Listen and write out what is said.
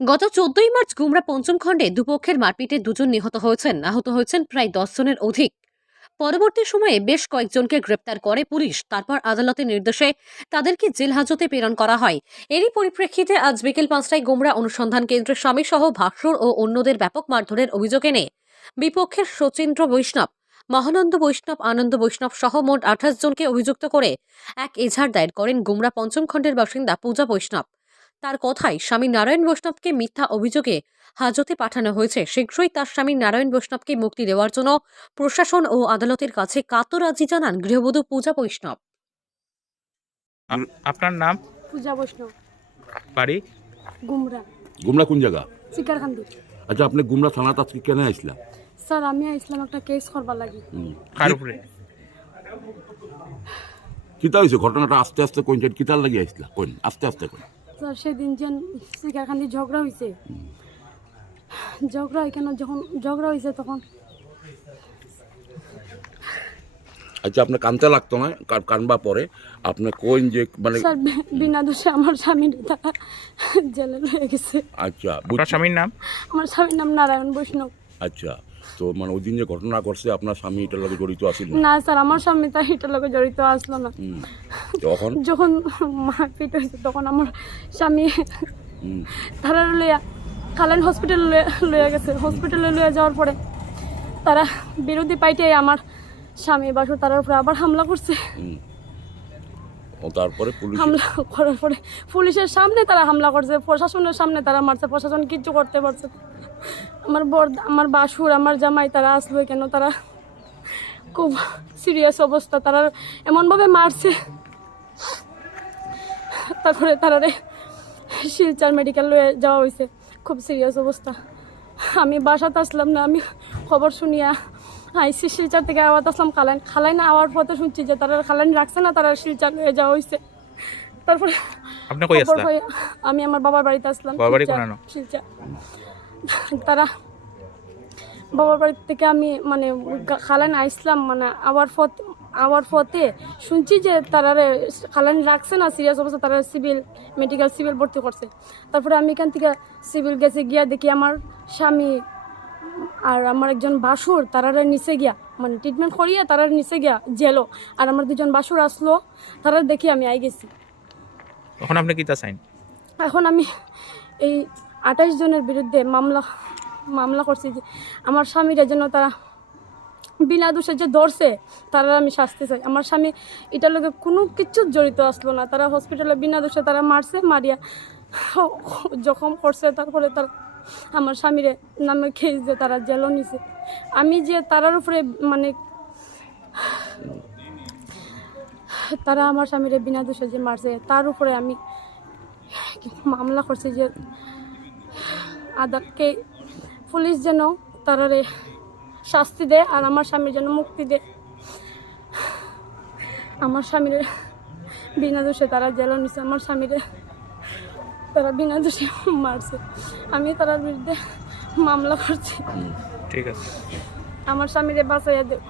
গত চোদ্দই মার্চ গুমরা পঞ্চম খণ্ডে দুপক্ষের মারপিটে দুজন নিহত হয়েছেন। আহত হয়েছেন প্রায় দশ জনের অধিক। পরবর্তী সময়ে বেশ কয়েকজনকে গ্রেপ্তার করে পুলিশ। তারপর আদালতের নির্দেশে তাদেরকে জেল হাজতে প্রেরণ করা হয়। এরই পরিপ্রেক্ষিতে আজ বিকেল পাঁচটায় গুমরা অনুসন্ধান কেন্দ্রের স্বামী সহ ভাসুর ও অন্যদের ব্যাপক মারধরের অভিযোগ এনে বিপক্ষের শচীন্দ্র বৈষ্ণব, মহানন্দ বৈষ্ণব, আনন্দ বৈষ্ণব সহ মোট আঠাশ জনকে অভিযুক্ত করে এক এজাহার দায়ের করেন গুমরা পঞ্চম খণ্ডের বাসিন্দা পূজা বৈষ্ণব। তার কথায় স্বামী নারায়ণ বৈষ্ণবকে মিথ্যা অভিযোগে হাজতে পাঠানো হয়েছে। শীঘ্রই তার স্বামী নারায়ণ বৈষ্ণবকে মুক্তি দেওয়ার জন্য প্রশাসন ও আদালতের কাছে কাতর আর্জি জানান গৃহবধূ পূজা বৈষ্ণব। আপনার নাম? পূজা বৈষ্ণব। বাড়ি? গুমরা। গুমরা কোন জায়গা? শিকারখান্দি আচ্ছা আপনি গুমরা থানাত আজকে কেন আসলা স্যার আমি ইসলাম একটা কেস করবার লাগি। কার উপরে? কিতা হয়েছে ঘটনাটা আস্তে আস্তে কোন কিতার লাগি আসলা কোন? আস্তে আস্তে কোন? স্যার সেদিন যে শিকারখান্দি ঝগড়া হয়েছে ঝগড়া হয় কেন? যখন ঝগড়া হয়েছে তখন আচ্ছা আপনার কানতে লাগতো না? কানবা পরে? আপনি কোন যে মানে স্যার বিনা দোষে আমার স্বামীর তারা জেলে রয়ে গেছে। আচ্ছা আপনার স্বামীর নাম? আমার স্বামীর নাম নারায়ণ বৈষ্ণব। আচ্ছা তো মানে ওই দিন যে ঘটনা করছে আপনার স্বামী এটার লগে জড়িত আছিল না? স্যার আমার স্বামী তো এটার লগে জড়িত আসলো না। যখন? তখন যখন মারপিট হয়েছে তখন আমার স্বামী তারা লইয়া কালান হসপিটাল লইয়া গেছে। হসপিটালে লইয়া যাওয়ার পরে তারা বিরোধী পাইটে আমার স্বামী বাসু তার উপরে আবার হামলা করছে। তারপরে হামলা করার পরে পুলিশের সামনে তারা হামলা করছে, প্রশাসনের সামনে তারা মারছে, প্রশাসন কিচ্ছু করতে পারছে আমার বর আমার বাসুর, আমার জামাই তারা আসলো কেন? তারা খুব সিরিয়াস অবস্থা, তারা এমনভাবে মারছে। তারপরে তারারে শিলচার মেডিকেল লয়ে যাওয়া হয়েছে, খুব সিরিয়াস অবস্থা। আমি বাসাতে আসলাম না, আমি খবর শুনিয়া আইসি শিলচার থেকে আওয়াত আসলাম খালাইন খালাইন আওয়ার পথে শুনছি যে তারা খালাইন রাখছে না তারা শিলচার লয়ে যাওয়া হয়েছে তারপরে আপনি কই খবর আসলা হয়ে আমি আমার বাবার বাড়িতে আসলাম বাবার বাড়ি কোনানো? শিলচর। তারা বাবার বাড়ি থেকে আমি মানে খালান আইসলাম মানে আবার পথ আবার পথে শুনছি যে তারা খালান রাখছে না সিরিয়াস অবস্থা তারা সিভিল মেডিকেল সিভিল ভর্তি করছে। তারপরে আমি এখান থেকে সিভিল গেছে গিয়া দেখি আমার স্বামী আর আমার একজন বাসুর তারারে নিচে গিয়া মানে ট্রিটমেন্ট করিয়া তারার নিচে গিয়া জেলো। আর আমার দুজন বাসুর আসলো তারা দেখি আমি আই গেছি। তখন আপনি কিতা চাইন? এখন আমি এই আঠাশ জনের বিরুদ্ধে মামলা মামলা করছি যে আমার স্বামীরা যেন তারা বিনা দোষে যে ধরছে তারা আমি শাস্তি চাই। আমার স্বামী এটার লোকে কোনো কিছু জড়িত আসলো না। তারা হসপিটালে বিনা দোষে তারা মারছে মারিয়া জখম করছে তারপরে তারা আমার স্বামীরে নামে খেয়ে যে তারা জেলও নিছে। আমি যে তারার উপরে মানে তারা আমার স্বামীরে বিনা দোষে যে মারছে, তার উপরে আমি মামলা করছে যে আদারকে পুলিশ যেন তারারে শাস্তি দেয় আর আমার স্বামীর যেন মুক্তি দেয়। আমার স্বামীর বিনা দোষে তারা জেল নিছে, আমার স্বামীরে তারা বিনা দোষে মারছে। আমি তারা বিরুদ্ধে মামলা করছি। ঠিক আছে। আমার স্বামীরে বাঁচাইয়া দেব